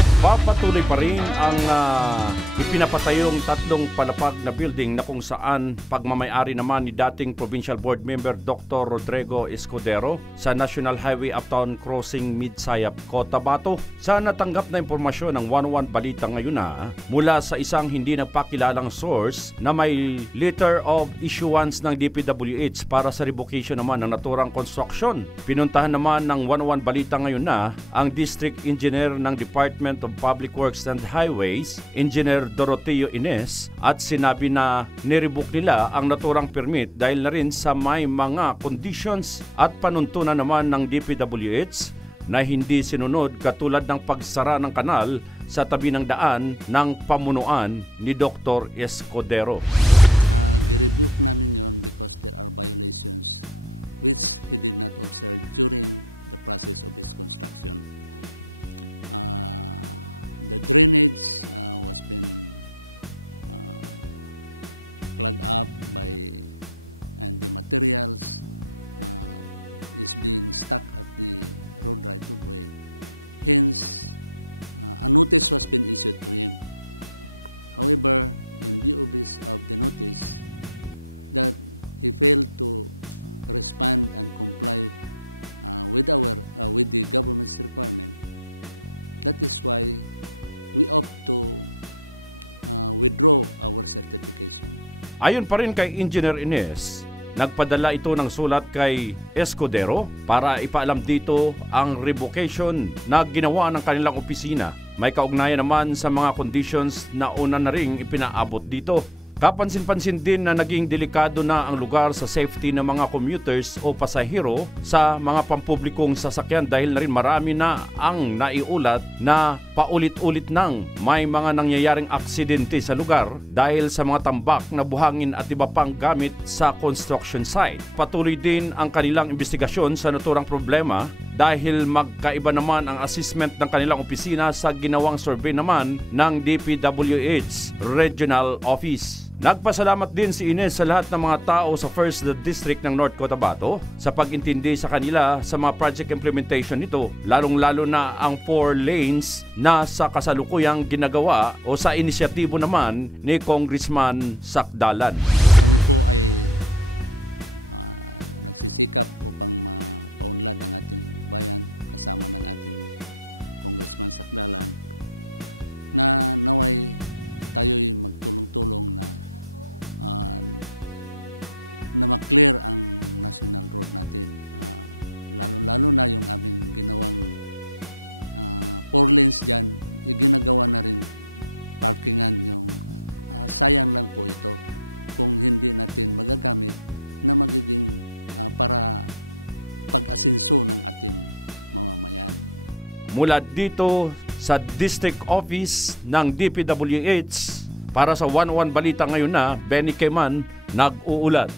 Nagpapatuloy pa rin ang ipinapatayong tatlong palapag na building na kung saan pagmamayari naman ni dating Provincial Board Member Dr. Rodrigo Escudero sa National Highway Uptown Crossing Midsayap, Cotabato. Sa natanggap na impormasyon ng 101 Balita ngayon na mula sa isang hindi nagpakilalang source na may letter of issuance ng DPWH para sa revocation naman ng naturang construction. Pinuntahan naman ng 101 Balita ngayon na ang District Engineer ng Department of Public Works and Highways, Engineer Doroteo Ines, at sinabi na nirevoke nila ang naturang permit dahil na rin sa may mga conditions at panuntunan naman ng DPWH na hindi sinunod katulad ng pagsara ng kanal sa tabi ng daan ng pamunuan ni Dr. Escudero. Ayon pa rin kay Engineer Ines, nagpadala ito ng sulat kay Escudero para ipaalam dito ang revocation na ginawa ng kanilang opisina. May kaugnayan naman sa mga conditions na una na ring ipinaabot dito. Kapansin-pansin din na naging delikado na ang lugar sa safety ng mga commuters o pasahero sa mga pampublikong sasakyan dahil na rin marami na ang naiulat na paulit-ulit nang may mga nangyayaring aksidente sa lugar dahil sa mga tambak na buhangin at iba pang gamit sa construction site. Patuloy din ang kanilang investigasyon sa naturang problema dahil magkaiba naman ang assessment ng kanilang opisina sa ginawang survey naman ng DPWH Regional Office. Nagpasalamat din si Ines sa lahat ng mga tao sa 1st District ng North Cotabato sa pag-intindi sa kanila sa mga project implementation nito, lalong-lalo na ang 4 lanes na sa kasalukuyang ginagawa o sa inisyatibo naman ni Congressman Sacdalan. Mula dito sa District Office ng DPWH para sa 101 Balita ngayon na, Benny Keman nag-uulat.